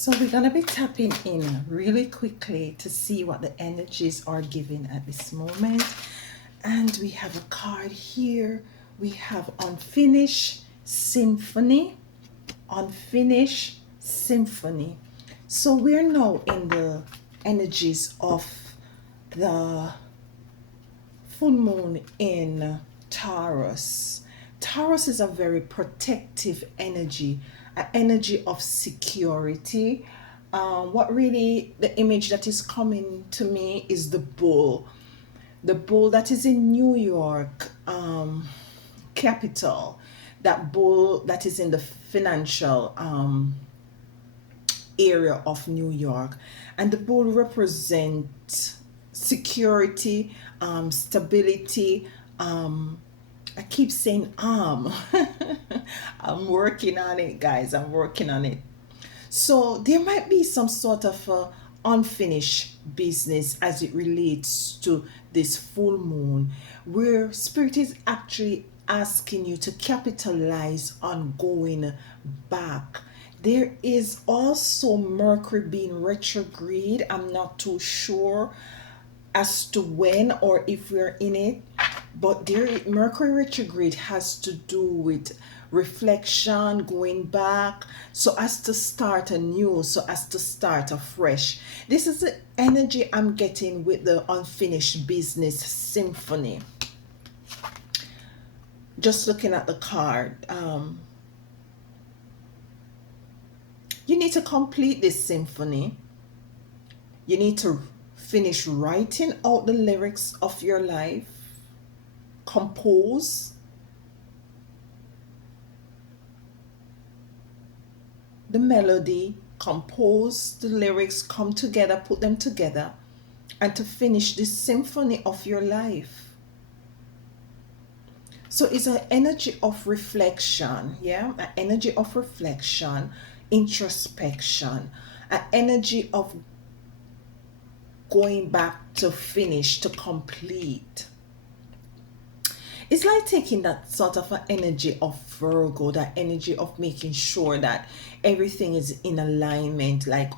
So we're going to be tapping in really quickly to see what the energies are giving at this moment. And we have a card here. We have Unfinished Symphony. Unfinished Symphony. So we're now in the energies of the full moon in Taurus. Taurus is a very protective energy, an energy of security. What really the image that is coming to me is the bull that is in New York capital, that bull that is in the financial area of New York, and the bull represents security, stability. I keep saying I'm working on it, guys. I'm working on it. So there might be some sort of unfinished business as it relates to this full moon, where spirit is actually asking you to capitalize on going back. There is also Mercury being retrograde. I'm not too sure as to when or if we're in it, but there Mercury retrograde has to do with reflection, going back, so as to start anew, so as to start afresh. This is the energy I'm getting with the unfinished business symphony. Just looking at the card, you need to complete this symphony. You need to finish writing out the lyrics of your life, compose the melody, compose the lyrics, come together, put them together, and to finish this symphony of your life. So it's an energy of reflection, yeah, an energy of reflection, introspection, an energy of going back to finish, to complete. It's like taking that sort of an energy of Virgo, that energy of making sure that everything is in alignment, like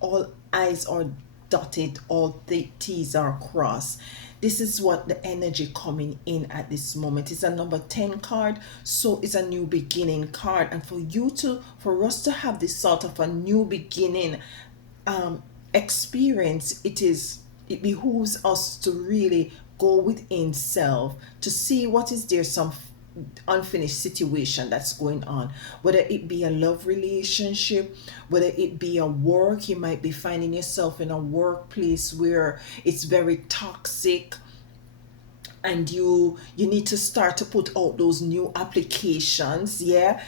all I's are dotted, all the T's are crossed. This is what the energy coming in at this moment. It's a number 10 card, so it's a new beginning card. And for us to have this sort of a new beginning experience, it behooves us to really go within self to see what is there, some unfinished situation that's going on, whether it be a love relationship, whether it be a work. You might be finding yourself in a workplace where it's very toxic, and you need to start to put out those new applications, yeah.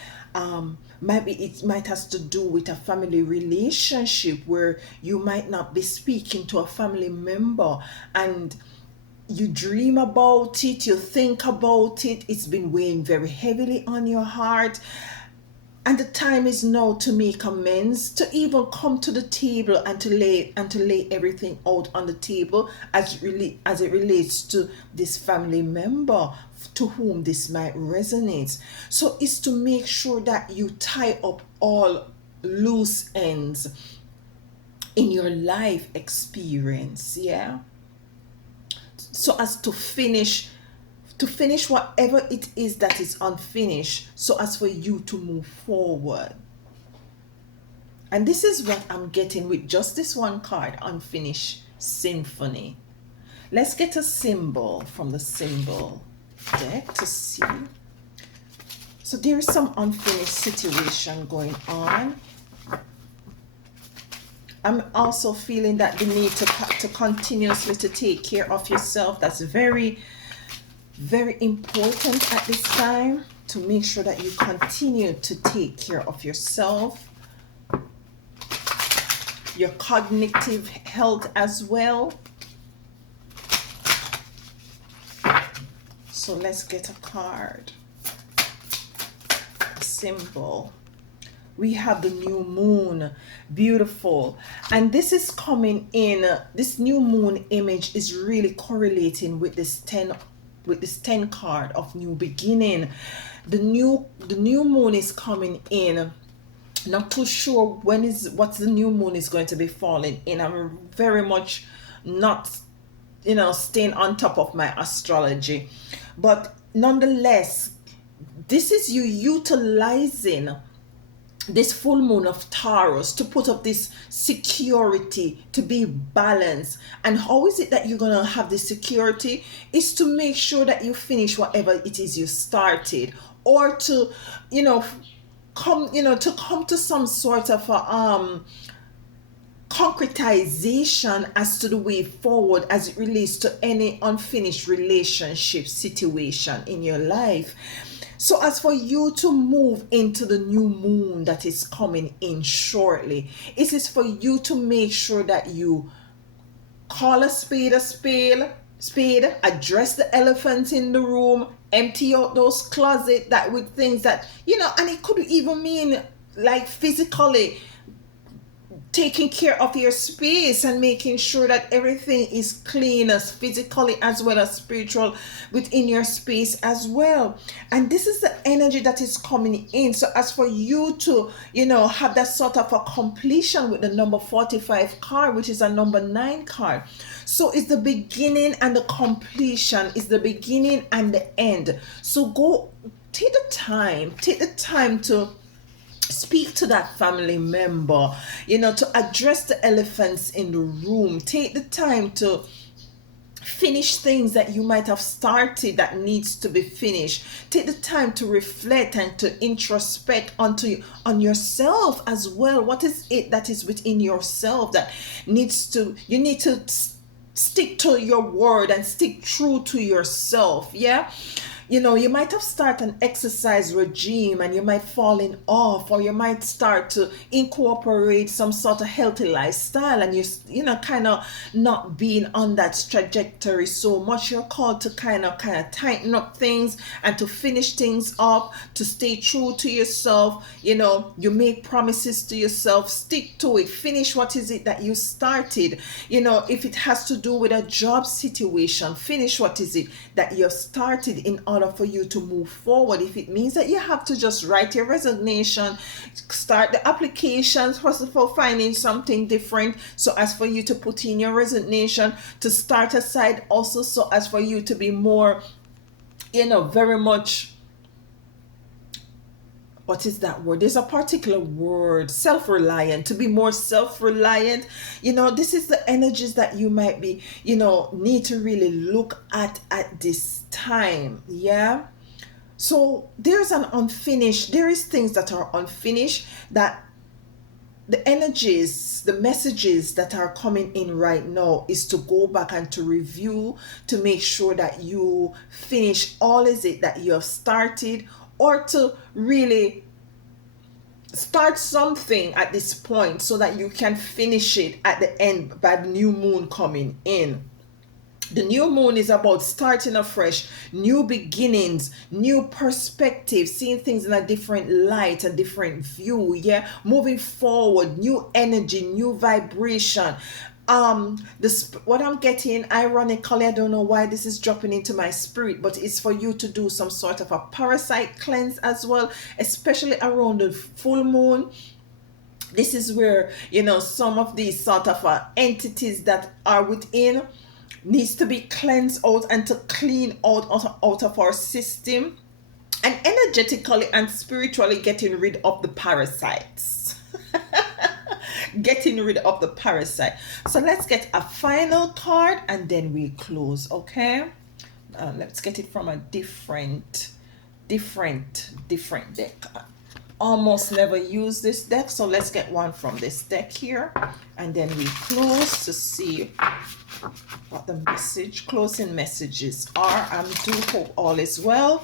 Maybe it might has to do with a family relationship where you might not be speaking to a family member, and you dream about it, you think about it, it's been weighing very heavily on your heart, and the time is now to make amends, to even come to the table and to lay everything out on the table as it relates to this family member to whom this might resonate. So it's to make sure that you tie up all loose ends in your life experience, yeah, so as to finish whatever it is that is unfinished, so as for you to move forward. And this is what I'm getting with just this one card, Unfinished Symphony. Let's get a symbol from the symbol deck to see. So there is some unfinished situation going on. I'm also feeling that the need to continuously to take care of yourself. That's very, very important at this time, to make sure that you continue to take care of yourself, your cognitive health as well. So let's get a card, a symbol. We have the new moon, beautiful, and this is coming in. This new moon image is really correlating with this 10 card of new beginning. The new moon is coming in Not too sure what's the new moon is going to be falling in. I'm very much not, staying on top of my astrology. But nonetheless, this is you utilizing this full moon of Taurus to put up this security, to be balanced. And how is it that you're going to have this security? Is to make sure that you finish whatever it is you started, or to, you know, come to some sort of a concretization as to the way forward as it relates to any unfinished relationship situation in your life. So, as for you to move into the new moon that is coming in shortly, it is for you to make sure that you call a spade, address the elephant in the room, empty out those closet that with things that, and it could even mean like physically taking care of your space and making sure that everything is clean, as physically as well as spiritual, within your space as well. And this is the energy that is coming in. So as for you to have that sort of a completion with the number 45 card, which is a number 9 card, so it's the beginning and the completion, is the beginning and the end. So take the time to speak to that family member, to address the elephants in the room. Take the time to finish things that you might have started that needs to be finished. Take the time to reflect and to introspect on yourself as well. What is it that is within yourself that you need to stick to your word and stick true to yourself. Yeah. You might have started an exercise regime and you might fall in off, or you might start to incorporate some sort of healthy lifestyle, and kind of not being on that trajectory so much. You're called to kind of tighten up things and to finish things up, to stay true to yourself. You make promises to yourself, stick to it, finish what is it that you started. If it has to do with a job situation, finish what is it that you started in order for you to move forward. If it means that you have to just write your resignation, start the applications for finding something different, so as for you to put in your resignation, to start aside also, so as for you to be more, very much, what is that word? There's a particular word, self-reliant, to be more self-reliant. This is the energies that you might be, need to really look at this time. Yeah. So there is things that are unfinished, that the energies, the messages that are coming in right now is to go back and to review, to make sure that you finish all is it that you have started, or to really start something at this point so that you can finish it at the end by the new moon coming in. The new moon is about starting afresh, new beginnings, new perspective, seeing things in a different light, a different view. Yeah, moving forward, new energy, new vibration. What I'm getting, ironically, I don't know why this is dropping into my spirit, but it's for you to do some sort of a parasite cleanse as well, especially around the full moon. This is where some of these sort of entities that are within needs to be cleansed out and to clean out of our system, and energetically and spiritually getting rid of the parasites. Getting rid of the parasite. So let's get a final card and then we close. Okay, let's get it from a different deck. Almost never use this deck, so let's get one from this deck here, and then we close to see what the closing messages are. I do hope all is well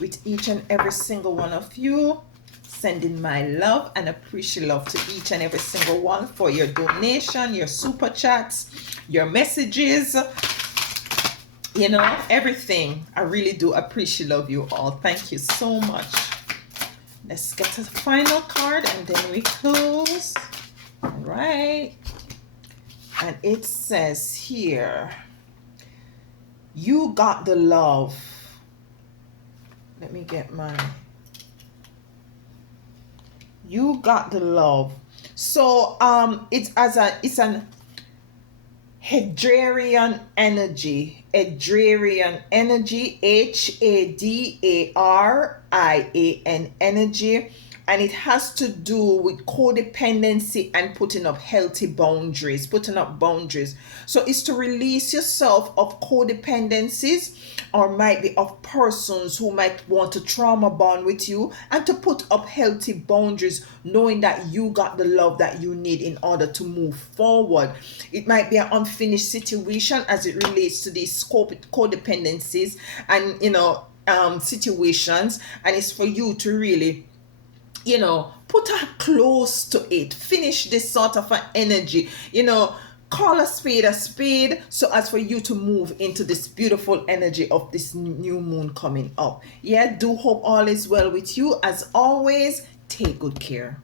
with each and every single one of you. Sending my love and appreciate love to each and every single one for your donation, your super chats, your messages, everything. I really do appreciate love you all. Thank you so much. Let's get to the final card and then we close. All right. And it says here, you got the love. Let me get my... You got the love. So it's an Hadrian energy. Hadrian energy, Hadarian energy. And it has to do with codependency and putting up healthy boundaries, putting up boundaries. So it's to release yourself of codependencies, or might be of persons who might want to trauma bond with you, and to put up healthy boundaries, knowing that you got the love that you need in order to move forward. It might be an unfinished situation as it relates to these codependencies and situations, and it's for you to really put a close to it, finish this sort of an energy, call a spade, so as for you to move into this beautiful energy of this new moon coming up. Yeah, do hope all is well with you. As always, take good care.